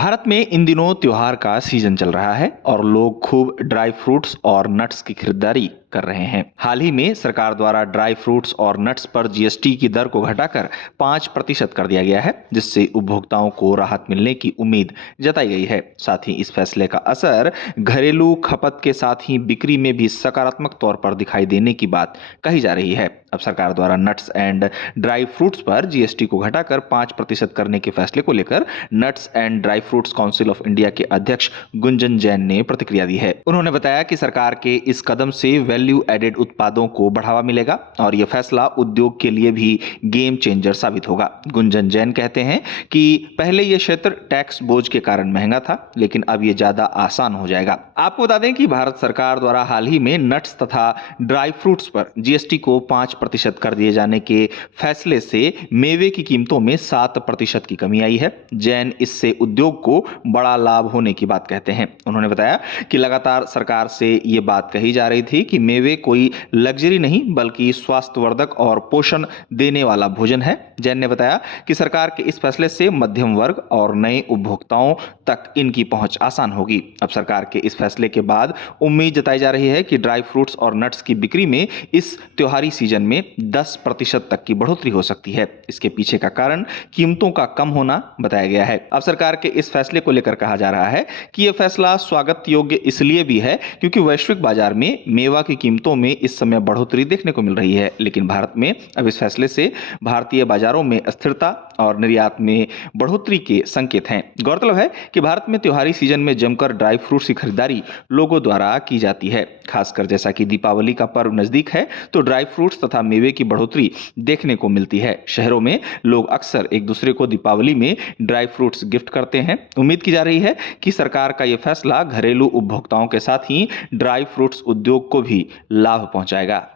भारत में इन दिनों त्योहार का सीजन चल रहा है और लोग खूब ड्राई फ्रूट्स और नट्स की खरीदारी कर रहे हैं। हाल ही में सरकार द्वारा ड्राई फ्रूट्स और नट्स पर जीएसटी की दर को घटाकर 5% कर दिया गया है, जिससे उपभोक्ताओं को राहत मिलने की उम्मीद जताई गई है। साथ ही इस फैसले का असर घरेलू खपत के साथ ही बिक्री में भी सकारात्मक तौर पर दिखाई देने की बात कही जा रही है। अब सरकार द्वारा नट्स एंड ड्राई फ्रूट्स पर जीएसटी को घटाकर 5% करने के फैसले को लेकर nuts and dry fruits council of India के अध्यक्ष गुंजन जैन ने प्रतिक्रिया दी है। उन्होंने बताया कि सरकार के इस कदम से वैल्यू एडेड उत्पादों को बढ़ावा मिलेगा और यह फैसला उद्योग के लिए भी गेम चेंजर साबित होगा। गुंजन जैन कहते हैं कि पहले यह क्षेत्र टैक्स बोझ के कारण महंगा था, लेकिन अब यह ज्यादा आसान हो जाएगा। आपको बता दें कि भारत सरकार द्वारा हाल ही में नट्स तथा ड्राई फ्रूट्स पर जीएसटी को 5% कर दिए जाने के फैसले से मेवे की कीमतों में 7% की कमी आई है। जैन इससे उद्योग को बड़ा लाभ होने की बात कहते हैं। उन्होंने बताया कि लगातार सरकार से यह बात कही जा रही थी कि मेवे कोई लग्जरी नहीं बल्कि स्वास्थ्यवर्धक और पोषण देने वाला भोजन है। जैन ने बताया कि सरकार के इस फैसले से मध्यम वर्ग और नए उपभोक्ताओं तक इनकी पहुंच आसान होगी। अब सरकार के इस फैसले के बाद उम्मीद जताई जा रही है कि ड्राई फ्रूट्स और नट्स की बिक्री में इस त्योहारी सीजन में 10% तक की बढ़ोतरी हो सकती है। इसके पीछे का कारण कीमतों का कम होना बताया गया है। अब सरकार के इस फैसले को लेकर कहा जा रहा है कि यह फैसला स्वागत योग्य इसलिए भी है क्योंकि वैश्विक बाजार में मेवा की कीमतों में इस समय बढ़ोतरी देखने को मिल रही है, लेकिन भारत में अब इस फैसले से भारतीय बाजारों में अस्थिरता और निर्यात में बढ़ोतरी के संकेत हैं। गौरतलब है कि भारत में त्योहारी सीजन में जमकर ड्राई फ्रूट्स की खरीदारी लोगों द्वारा की जाती है। खासकर जैसा कि दीपावली का पर्व नजदीक है तो ड्राई फ्रूट्स तथा मेवे की बढ़ोतरी देखने को मिलती है। शहरों में लोग अक्सर एक दूसरे को दीपावली में ड्राई फ्रूट्स गिफ्ट करते हैं। उम्मीद की जा रही है कि सरकार का यह फैसला घरेलू उपभोक्ताओं के साथ ही ड्राई फ्रूट्स उद्योग को भी लाभ पहुंचाएगा।